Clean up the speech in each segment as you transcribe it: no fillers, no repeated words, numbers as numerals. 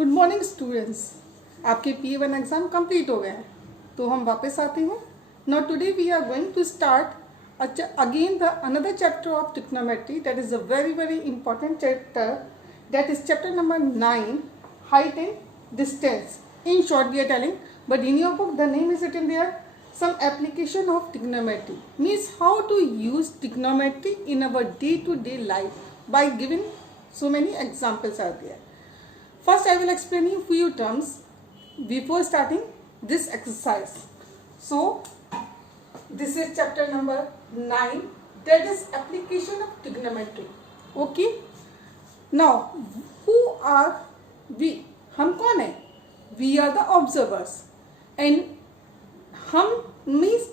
Good morning students. आपके P1 exam complete हो गए हैं तो हम वापस आते हैं। Now today we are going to start again the another chapter of trigonometry that is a very important chapter, that is chapter number 9, height and distance. In short we are telling, but in your book the name is written there, some application of trigonometry, means how to use trigonometry in our day-to-day life by giving so many examples are there. First I will explain you few terms before starting this exercise. So this is chapter number 9, that is application of trigonometry. Okay, now who are we? हम कौन है? We are the observers and हम means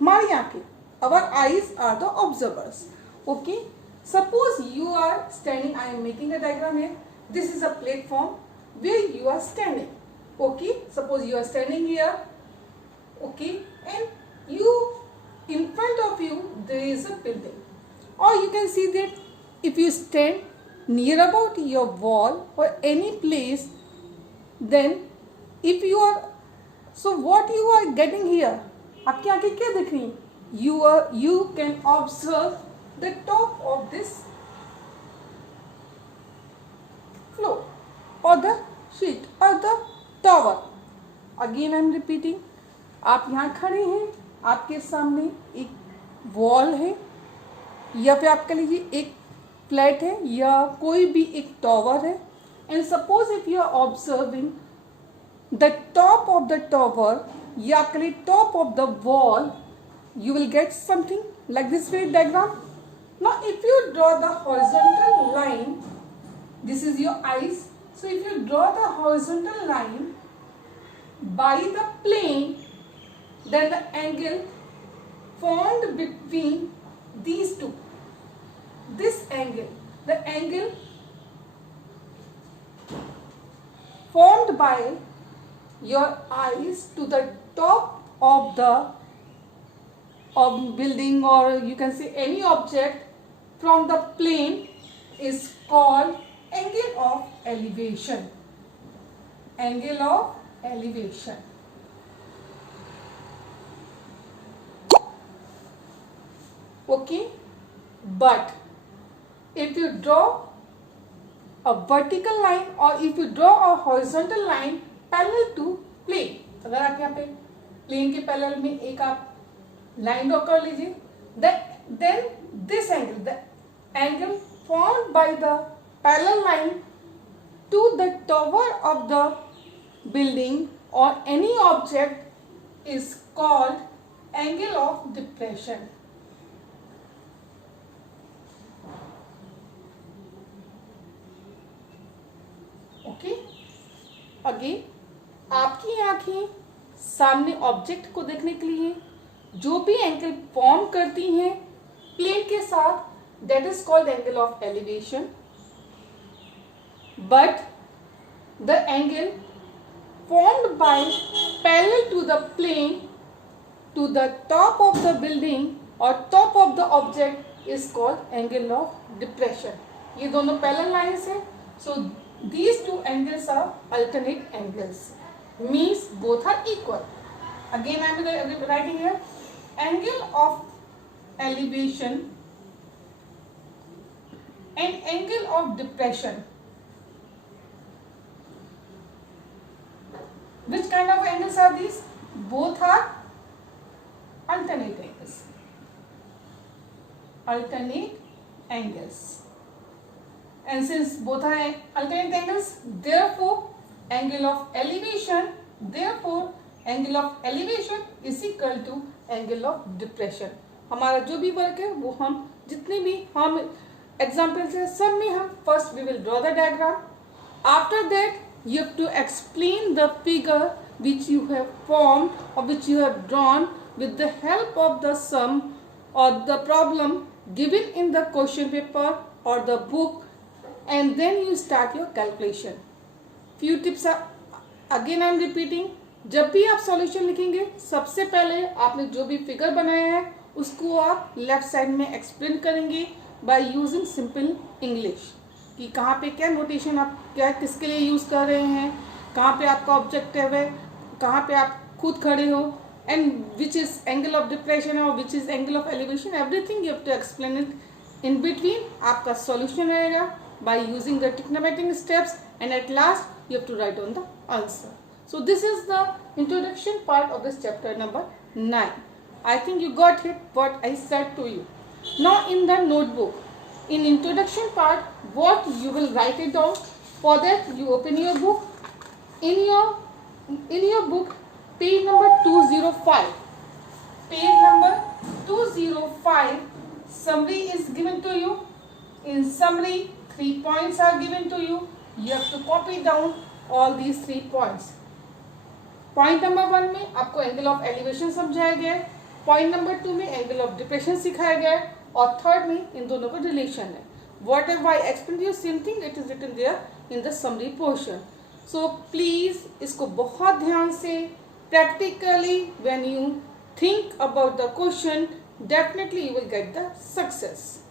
हमारी आंखें, our eyes are the observers. Okay, suppose you are standing, I am making a diagram here. This is a platform where you are standing. Okay, suppose you are standing here. Okay, and you, in front of you there is a building, or you can see that if you stand near about your wall or any place, then if you are, so what you are getting here, आपकी आंखें क्या दिख रही हैं? You can observe the top of this floor or the sheet or the tower. Again I am repeating, आप यहाँ खड़े हैं, आपके सामने एक वॉल है या फिर आप कह लीजिए एक फ्लैट है या कोई भी एक टॉवर है, and suppose if you are observing the top of the tower या आप कह लीजिए top of the wall, you will get something like this way diagram. Now if you draw the horizontal line, this is your eyes, so if you draw the horizontal line by the plane, then the angle formed between these two, this angle, the angle formed by your eyes to the top of the building, or you can say any object from the plane, is called angle of elevation. Angle of elevation. Okay, but if you draw a vertical line or if you draw a horizontal line parallel to plane, अगर आप यहाँ पे plane के parallel में एक आप line draw कर लीजिए, then this angle, the angle formed by the parallel line to the tower of the building or any object is called angle of depression. Okay, again आपकी आंखें सामने ऑब्जेक्ट को देखने के लिए जो भी एंगल फॉर्म करती हैं प्लेन के साथ, that is called angle of elevation. But the angle formed by parallel to the plane to the top of the building or top of the object is called angle of depression. ये दोनों parallel lines हैं, so these two angles are alternate angles, means both are equal. Again I am writing here, angle of elevation and angle of depression. Which kind of angles are these? Both are alternate angles. Alternate angles. And since both are alternate angles, therefore angle of elevation is equal to angle of depression. हमारा जो भी work है वो हम जितने भी हम examples है सब में हम first we will draw the diagram. After that you have to explain the figure which you have formed or which you have drawn with the help of the sum or the problem given in the question paper or the book, and then you start your calculation. Few tips are, again I am repeating, जब भी आप solution लिखेंगे सबसे पहले आपने जो भी figure बनाया है उसको आप लेफ्ट साइड में एक्सप्लेन करेंगे बाय यूजिंग सिंपल इंग्लिश. कि कहाँ पे क्या नोटेशन आप क्या किसके लिए यूज़ कर रहे हैं, कहाँ पे आपका ऑब्जेक्टिव है, कहाँ पे आप खुद खड़े हो, and which is angle of depression और which is angle of elevation, everything you have to explain it in between. आपका सॉल्यूशन रहेगा by using the trigonometric steps, and at last you have to write on the answer. So this is the introduction part of this chapter number 9. I think you got it what I said to you. Now in the notebook, in introduction part, what you will write it down. For that you open your book. In your book, page number 205. Page number 205. Summary is given to you. In summary, 3 points are given to you. You have to copy down all these 3 points. Point number 1 में आपको angle of elevation समझाया गया है, point number 2 में angle of depression सिखाया गया है, और थर्ड में इन दोनों का रिलेशन है. Whatever I explain you same thing it is written there in the summary portion. So please इसको बहुत ध्यान से practically when you think about the question, definitely you will get the success.